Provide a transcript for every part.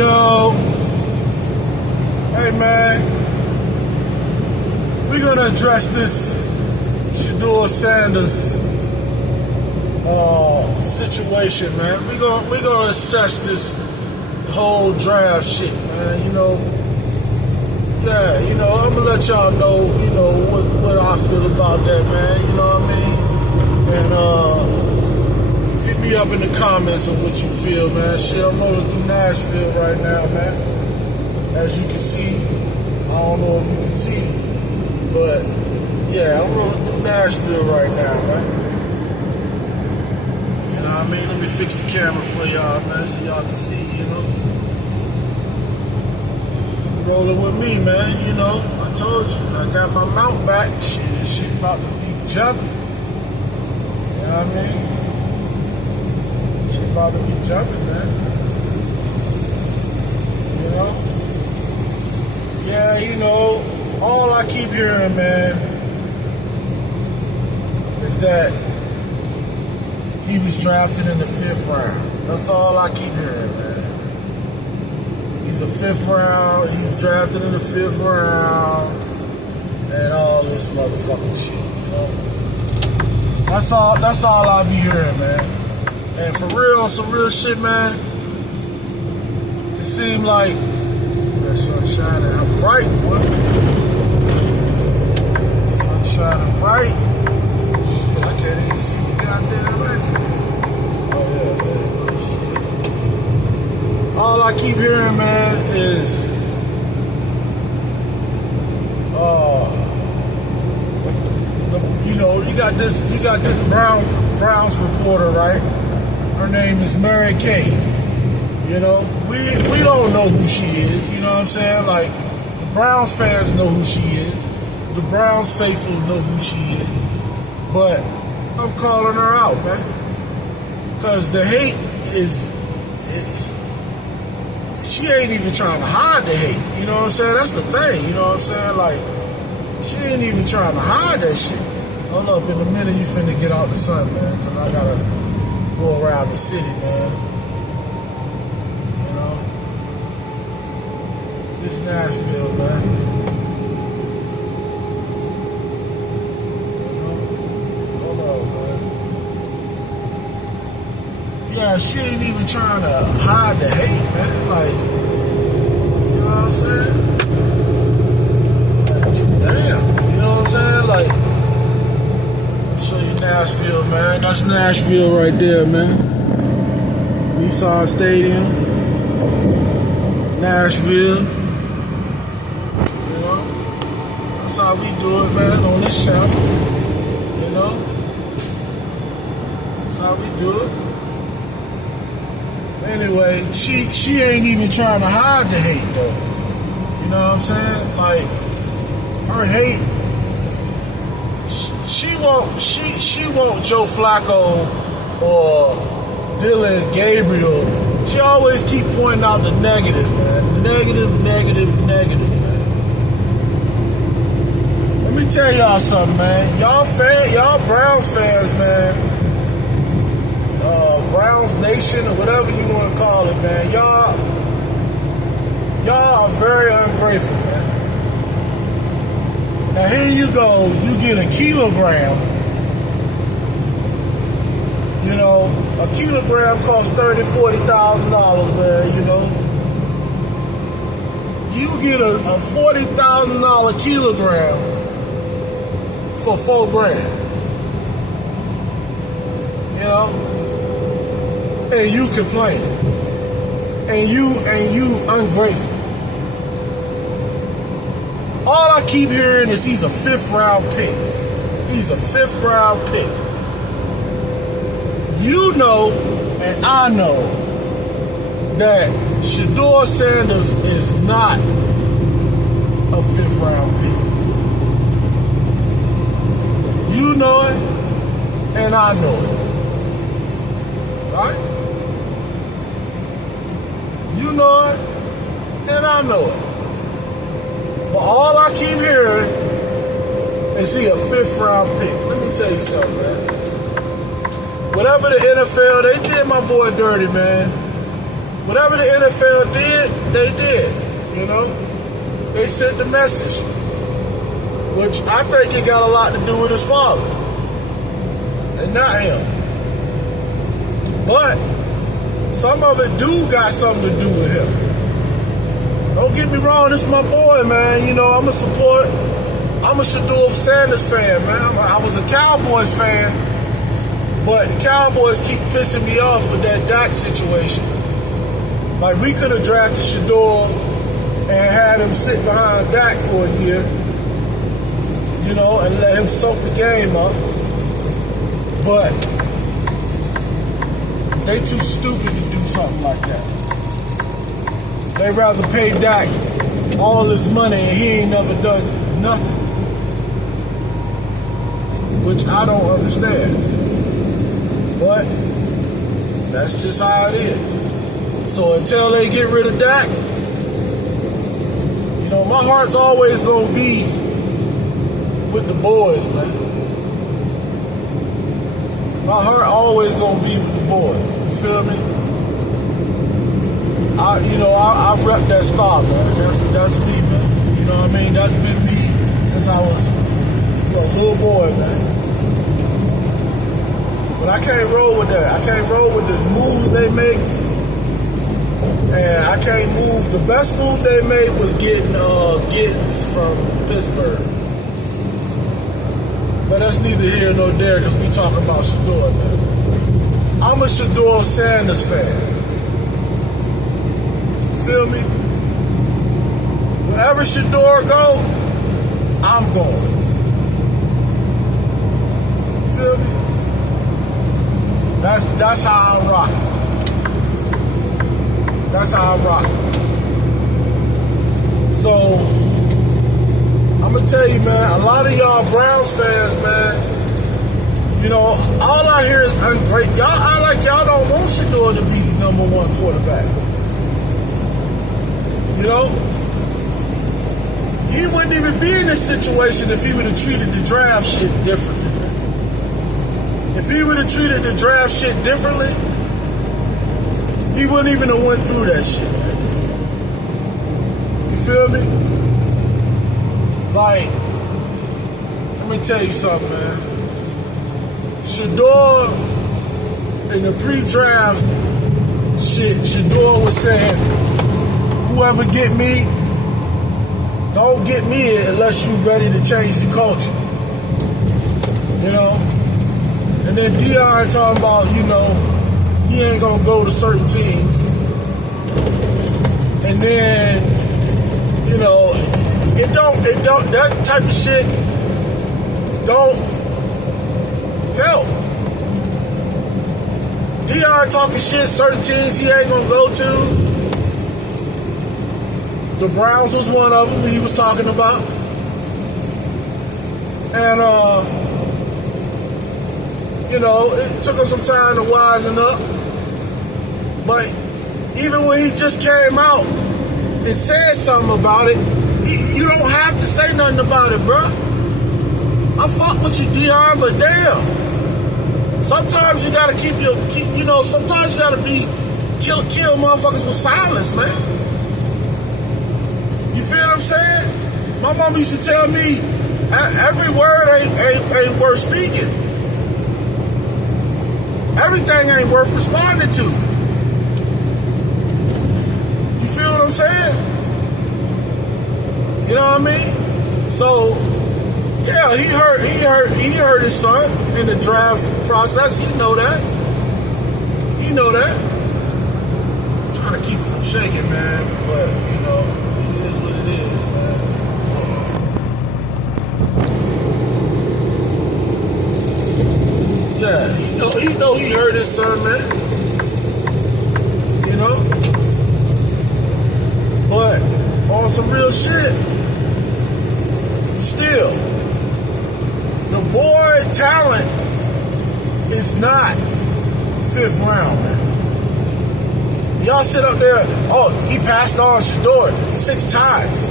Yo, hey man, we're gonna address this Shedeur Sanders situation, man. We're gonna assess this whole draft shit, man. I'm gonna let y'all know, what I feel about that, man. You know what I mean? And hit me up in the comments of what you feel, man. Shit, I'm rolling through Nashville right now, man. As you can see, I don't know if you can see, but yeah, I'm rolling through Nashville right now, man. You know what I mean? Let me fix the camera for y'all, man, so y'all can see, Rolling with me, man, I told you, I got my mount back. Shit about to be jumping. You know what I mean? Shit about to be jumping, man. Yeah, all I keep hearing, man, is that he was drafted in the 5th round. That's all I keep hearing, man. He's a 5th round, he was drafted in the 5th round, and all this motherfucking shit, That's all I be hearing, man. And for real, some real shit, man, it seemed like that sun shining out bright, boy. Sun shining bright. Shit, I can't even see the goddamn exit. Oh, yeah, man. Oh, shit. All I keep hearing, man, is you got this Browns reporter, right? Her name is Mary Kay. We don't know who she is, you know what I'm saying? Like, the Browns fans know who she is. The Browns faithful know who she is. But I'm calling her out, man. Because the hate she ain't even trying to hide the hate, you know what I'm saying? That's the thing, you know what I'm saying? Like, she ain't even trying to hide that shit. Hold up, in a minute you finna get out the sun, man, because I gotta go around the city, man. This Nashville, man. Hold on, man. Yeah, she ain't even trying to hide the hate, man. Like, you know what I'm saying? Damn, you know what I'm saying? Like, I'll show you Nashville, man. That's Nashville right there, man. Nissan Stadium. Nashville. That's how we do it, man, on this channel. That's how we do it. Anyway, she ain't even trying to hide the hate, though. You know what I'm saying? Like, her hate, she won't Joe Flacco or Dylan Gabriel. She always keep pointing out the negative, man. Negative, man. Let me tell y'all something, man. Y'all Browns fans, man. Browns Nation or whatever you want to call it, man. Y'all are very ungrateful, man. Now here you go, you get a kilogram. A kilogram costs $30,000-$40,000, man. You get a $40,000 kilogram for $4,000, and you complain, and you ungrateful. All I keep hearing is he's a 5th round pick. He's a 5th round pick. You know, and I know that Shedeur Sanders is not a 5th round pick. You know it, and I know it. Right? You know it, and I know it. But all I keep hearing is he a 5th round pick. Let me tell you something, man. Whatever the NFL, they did my boy dirty, man. Whatever the NFL did, they did. You know, they sent the message, which I think it got a lot to do with his father, and not him. But some of it do got something to do with him. Don't get me wrong, this is my boy, man. You know, I'm a Shedeur Sanders fan, man. I was a Cowboys fan, but the Cowboys keep pissing me off with that Dak situation. Like, we could have drafted Shedeur and had him sit behind Dak for a year, you know, and let him soak the game up. But they too stupid to do something like that. They'd rather pay Dak all this money and he ain't never done nothing. Which I don't understand. But that's just how it is. So until they get rid of Dak, you know, my heart's always going to be with the boys, man. My heart always going to be with the boys. You feel me? I rep that star, man. That's me, man. You know what I mean? That's been me since I was a little boy, man. But I can't roll with that. I can't roll with the moves they make. And I can't move. The best move they made was getting Giddens from Pittsburgh. But that's neither here nor there because we talking about Shedeur, man. I'm a Shedeur Sanders fan. Feel me? Wherever Shedeur go, I'm going. Feel me? That's how I'm rocking. That's how I'm rocking. So, I'm going to tell you, man, a lot of y'all Browns fans, man, you know, all I hear is great. Y'all act like y'all don't want Shedeur to be the number one quarterback. You know? He wouldn't even be in this situation if he would have treated the draft shit differently. If he would have treated the draft shit differently, he wouldn't even have went through that shit, man. You feel me? Like, let me tell you something, man. Shedeur, in the pre-draft shit, Shedeur was saying, whoever get me, don't get me unless you ready to change the culture. You know? And then Deion talking about, you know, he ain't gonna go to certain teams. And then, you know, it don't, that type of shit don't help. Deion talking shit, certain teams he ain't gonna go to. The Browns was one of them he was talking about. And, you know, it took him some time to wisen up. But even when he just came out and said something about it, you don't have to say nothing about it, bro. I fuck with you, Deion, but damn. Sometimes you gotta sometimes you gotta kill motherfuckers with silence, man. You feel what I'm saying? My mom used to tell me every word ain't worth speaking. Everything ain't worth responding to. You feel what I'm saying? You know what I mean? So, yeah, he hurt his son in the draft process. He know that. He know that. I'm trying to keep it from shaking, man. But, you know, it is what it is, man. Yeah, he know he hurt his son, man. You know? But on some real shit, still, the boy talent is not 5th round, man. Y'all sit up there, oh, he passed on Shedeur 6 times.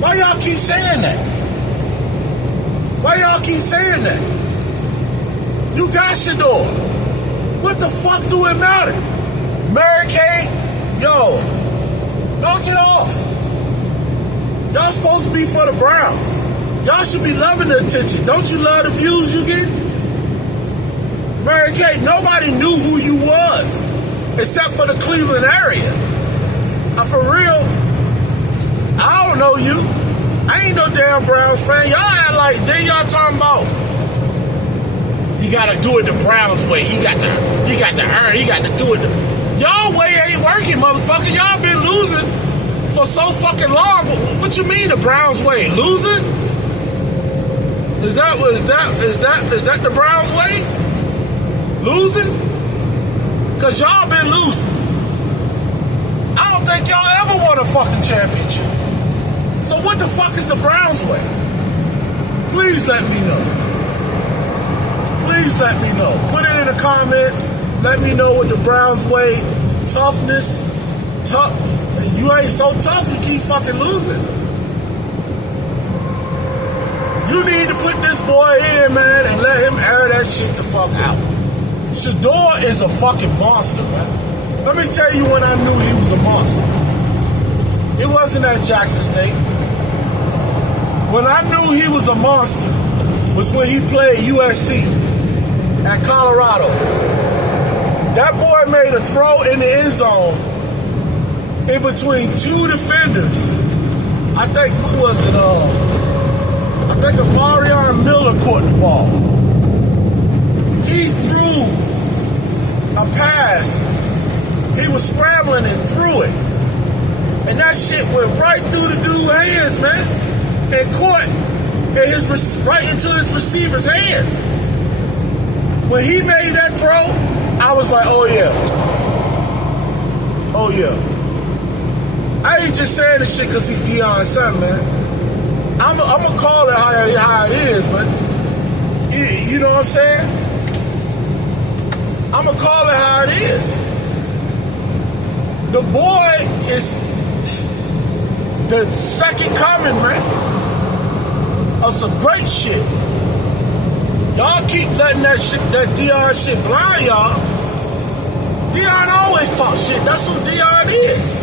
Why y'all keep saying that? Why y'all keep saying that? You got Shedeur. What the fuck do it matter? Mary Fuck it off. Y'all supposed to be for the Browns. Y'all should be loving the attention. Don't you love the views you get? Mary Kay, nobody knew who you was except for the Cleveland area. For real, I don't know you. I ain't no damn Browns fan. Y'all act like, then y'all talking about, you gotta do it the Browns way. You got to earn, you got to do it. Y'all way ain't working, motherfucker. Y'all been losing for so fucking long. What you mean the Browns way? Losing? Is that the Browns way? Losing? Cause y'all been losing. I don't think y'all ever won a fucking championship. So what the fuck is the Browns way? Please let me know. Please let me know. Put it in the comments. Let me know what the Browns way. Toughness. Tough. You ain't so tough, you keep fucking losing. You need to put this boy in, man, and let him air that shit the fuck out. Shedeur is a fucking monster, man. Let me tell you when I knew he was a monster. It wasn't at Jackson State. When I knew he was a monster was when he played USC at Colorado. That boy made a throw in the end zone in between two defenders. I think, who was it? I think Marion Miller caught the ball. He threw a pass. He was scrambling and threw it. And that shit went right through the dude's hands, man. And caught in right into his receiver's hands. When he made that throw, I was like, oh yeah. Oh yeah. I ain't just saying this shit because he's Deion's son, man. I'm going to call it how it is, but you know what I'm saying? I'm going to call it how it is. The boy is the second coming, man, of some great shit. Y'all keep letting that Deion shit blind y'all. Deion always talk shit. That's who Deion is.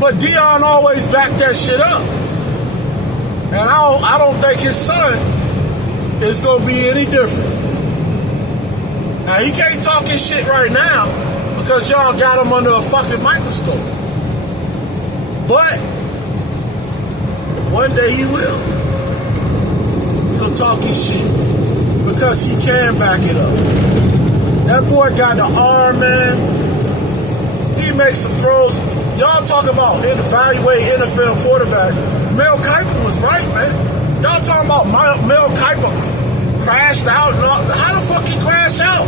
But Deion always back that shit up. And I don't think his son is gonna be any different. Now he can't talk his shit right now because y'all got him under a fucking microscope. But one day he will. He'll talk his shit because he can back it up. That boy got the arm, man. He makes some throws. Y'all talk about evaluating NFL quarterbacks. Mel Kiper was right, man. Y'all talking about Mel Kiper crashed out. How the fuck he crashed out?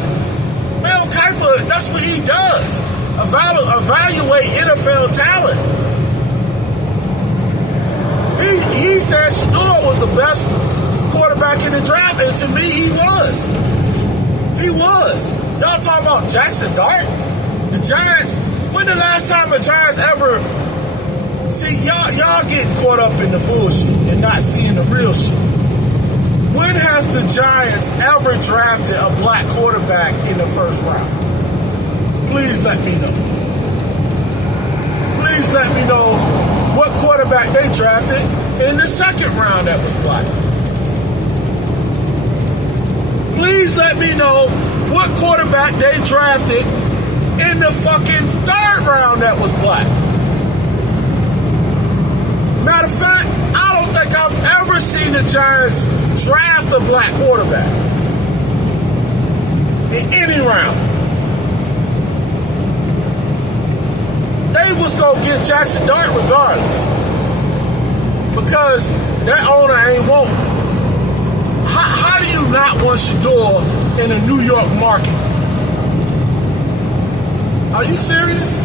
Mel Kiper, that's what he does. Evaluate NFL talent. He said Shedeur was the best quarterback in the draft, and to me, he was. He was. Y'all talking about Jackson Dart? The Giants, when the last time the Giants ever... See, y'all getting caught up in the bullshit and not seeing the real shit. When has the Giants ever drafted a black quarterback in the first round? Please let me know. Please let me know what quarterback they drafted in the second round that was black. Please let me know what quarterback they drafted in the fucking third round that was black. Matter of fact, I don't think I've ever seen the Giants draft a black quarterback in any round. They was gonna get Jackson Dart regardless because that owner ain't want him. How do you not want Shedeur in a New York market? Are you serious?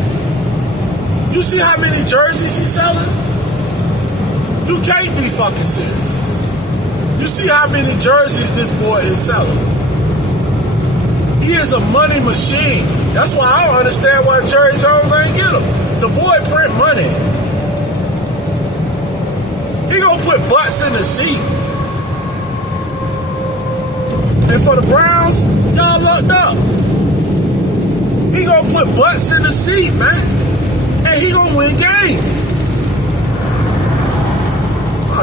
You see how many jerseys he's selling? You can't be fucking serious. You see how many jerseys this boy is selling. He is a money machine. That's why I don't understand why Jerry Jones ain't get him. The boy print money. He gonna put butts in the seat. And for the Browns, y'all locked up. He gonna put butts in the seat, man. And he gonna win games.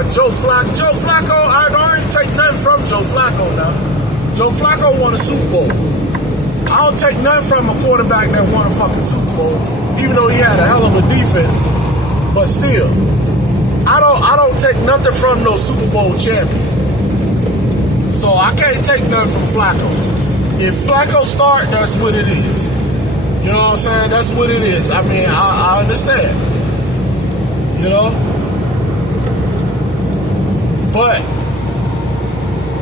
Joe Flacco, I ain't take nothing from Joe Flacco now. Joe Flacco won a Super Bowl. I don't take nothing from a quarterback that won a fucking Super Bowl, even though he had a hell of a defense. But still, I don't take nothing from no Super Bowl champion. So I can't take nothing from Flacco. If Flacco start, that's what it is. You know what I'm saying? That's what it is. I mean, I understand. You know? But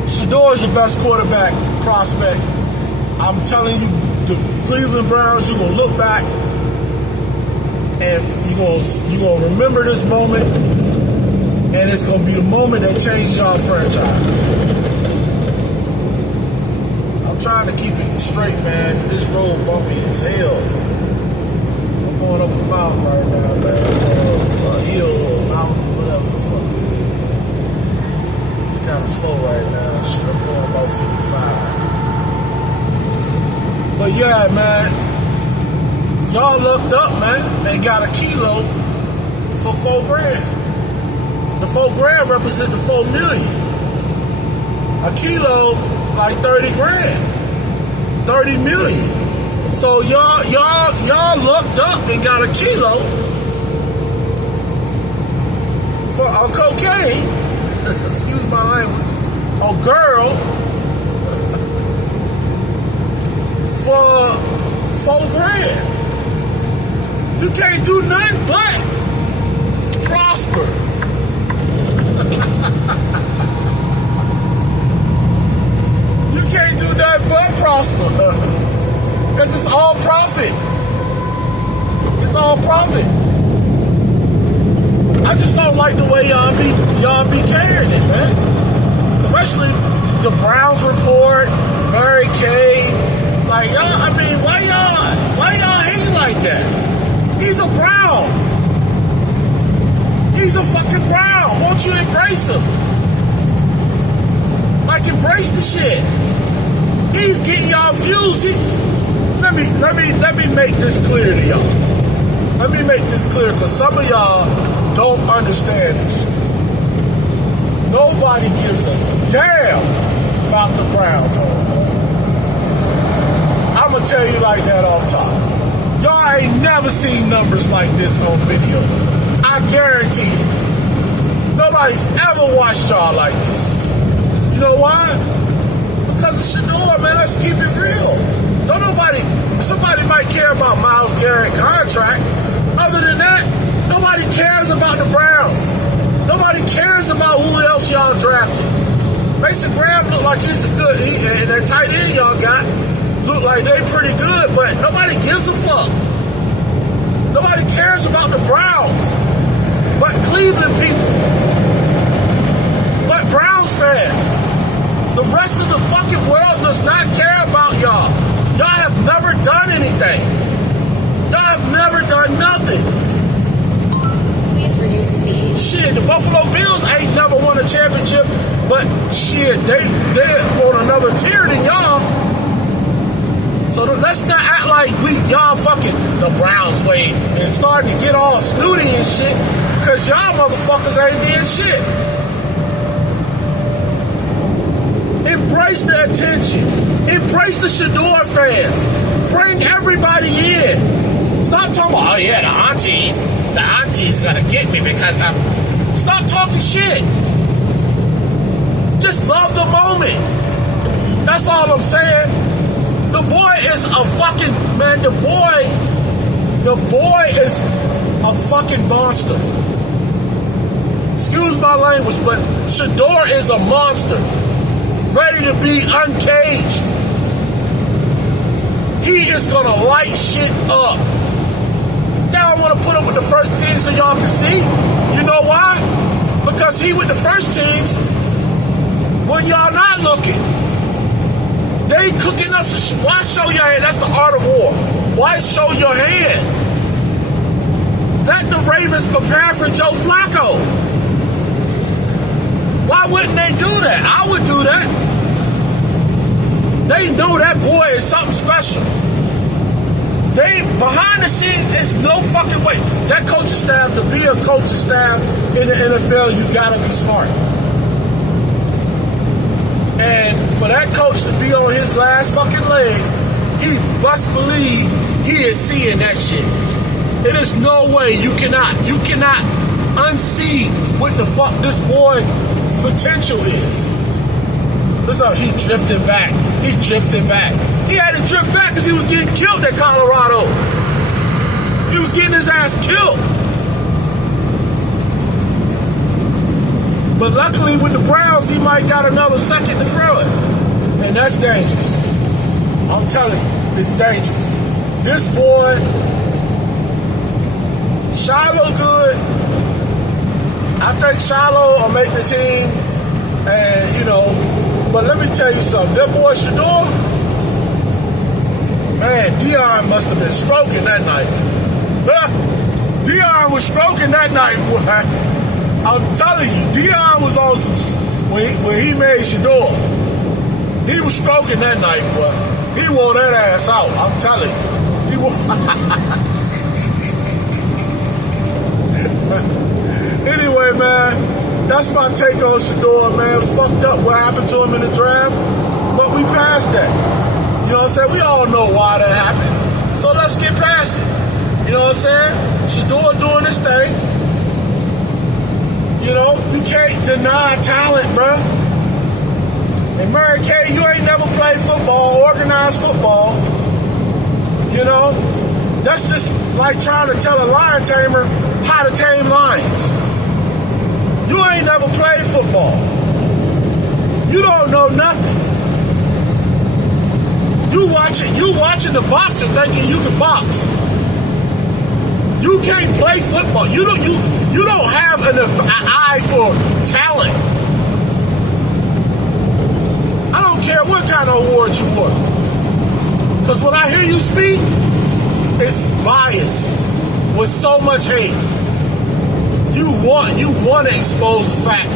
Shedeur is the best quarterback prospect. I'm telling you, the Cleveland Browns, you're going to look back and you're going to remember this moment, and it's going to be the moment that changes y'all franchise. I'm trying to keep it straight, man. This road bumpy as hell. I'm going up a mountain right now, man. A hill, a mountain, whatever the fuck it is, man. It's kind of slow right now. Shit, I'm going about 55. But yeah, man. Y'all looked up, man. They got a kilo for $4,000. The $4,000 represent the $4 million. A kilo, like 30 grand, 30 million. So y'all looked up and got a kilo for a cocaine. Excuse my language. A girl for $4,000. You can't do nothing but prosper. You can't do nothing but prosper. Because it's all profit. It's all profit. I just don't like the way y'all be carrying it, man. Especially the Browns report, Mary Kay. Like y'all, I mean, why y'all hating like that? He's a Brown. He's a fucking Brown. Won't you embrace him? Like, embrace the shit. He's getting y'all views. Let me make this clear to y'all. Let me make this clear, because some of y'all don't understand this. Nobody gives a damn about the Browns. I'm gonna tell you like that off top. Y'all ain't never seen numbers like this on videos. I guarantee you. Nobody's ever watched y'all like this. You know why? Because of Shedeur, man. Let's keep it real. Somebody might care about Myles Garrett's contract. Other than that, nobody cares about the Browns. Nobody cares about who else y'all drafted. Mason Graham look like he's and that tight end y'all got look like they pretty good, but nobody gives a fuck. Nobody cares about the Browns. But Cleveland people. But Browns fans. The rest of the fucking world does not care about y'all. Y'all have never done anything. Y'all have never done nothing. Please reduce speed. Shit, the Buffalo Bills ain't never won a championship, but shit, they're on another tier than y'all. So let's not act like y'all fucking the Browns way and starting to get all snooty and shit, because y'all motherfuckers ain't being shit. Embrace the attention. Embrace the Shedeur fans. Bring everybody in. Stop talking about, oh yeah, the aunties gonna get me because I'm... Stop talking shit. Just love the moment. That's all I'm saying. The boy is a fucking, man, the boy is a fucking monster. Excuse my language, but Shedeur is a monster. Ready to be uncaged. He is gonna light shit up. Now I want to put him with the first team so y'all can see. You know why? Because he with the first teams when y'all not looking. They cooking up some shit. Why show your hand? That's the art of war. Why show your hand? Let the Ravens prepare for Joe Flacco. Why wouldn't they do that? I would do that. They know that boy is something special. They behind the scenes, it's no fucking way. That coaching staff, to be a coaching staff in the NFL, you gotta be smart. And for that coach to be on his last fucking leg, he must believe he is seeing that shit. It is no way you cannot unsee what the fuck this boy's potential is. Listen up, he's drifting back. He's drifting back. He had to drift back because he was getting killed at Colorado. He was getting his ass killed. But luckily with the Browns, he might got another second to throw it. And that's dangerous. I'm telling you, it's dangerous. This boy, Shiloh good. I think Shiloh will make the team. And, you know, but let me tell you something. That boy Shedeur, man, Dion must have been stroking that night. Dion was stroking that night, boy. I'm telling you, Dion was on some, when he made Shedeur, he was stroking that night, boy. He wore that ass out, I'm telling you. He wore Anyway, man, that's my take on Shedeur, man. It was fucked up what happened to him in the draft, but we passed that. You know what I'm saying? We all know why that happened, so let's get past it. You know what I'm saying? Shedeur doing his thing. You know, you can't deny talent, bruh. And Mary Kay, you ain't never played football, organized football. You know, that's just like trying to tell a lion tamer how to tame lions. You ain't never played football. You don't know nothing. You watching the boxer thinking you can box. You can't play football. You don't have an eye for talent. I don't care what kind of award you won. Because when I hear you speak, it's bias with so much hate. You want to expose the fact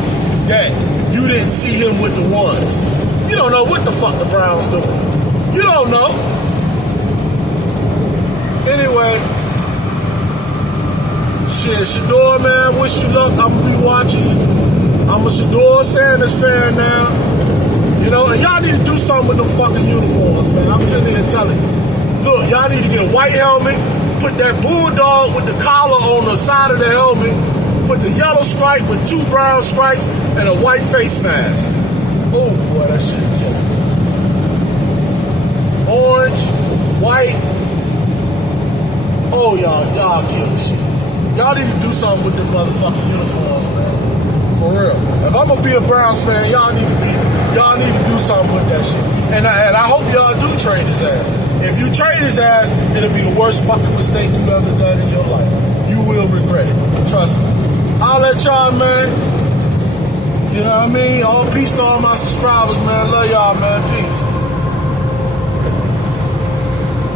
that you didn't see him with the ones. You don't know what the fuck the Browns doing. You don't know. Anyway, shit, Shedeur, man, wish you luck. I'm gonna be watching you. I'm a Shedeur Sanders fan now. You know, and y'all need to do something with them fucking uniforms, man. I'm sitting here telling you. Look, y'all need to get a white helmet, put that bulldog with the collar on the side of the helmet, put the yellow stripe with 2 brown stripes and a white face mask. Oh boy, that shit is killing. Orange, white. Oh, y'all kill the shit. Y'all need to do something with them motherfucking uniforms, man. For real. If I'm gonna be a Browns fan, y'all need to do something with that shit. And I hope y'all do trade his ass. If you trade his ass, it'll be the worst fucking mistake you've ever done in your life. You will regret it. Trust me. I'll let y'all, man. You know what I mean? All peace to all my subscribers, man. Love y'all, man. Peace.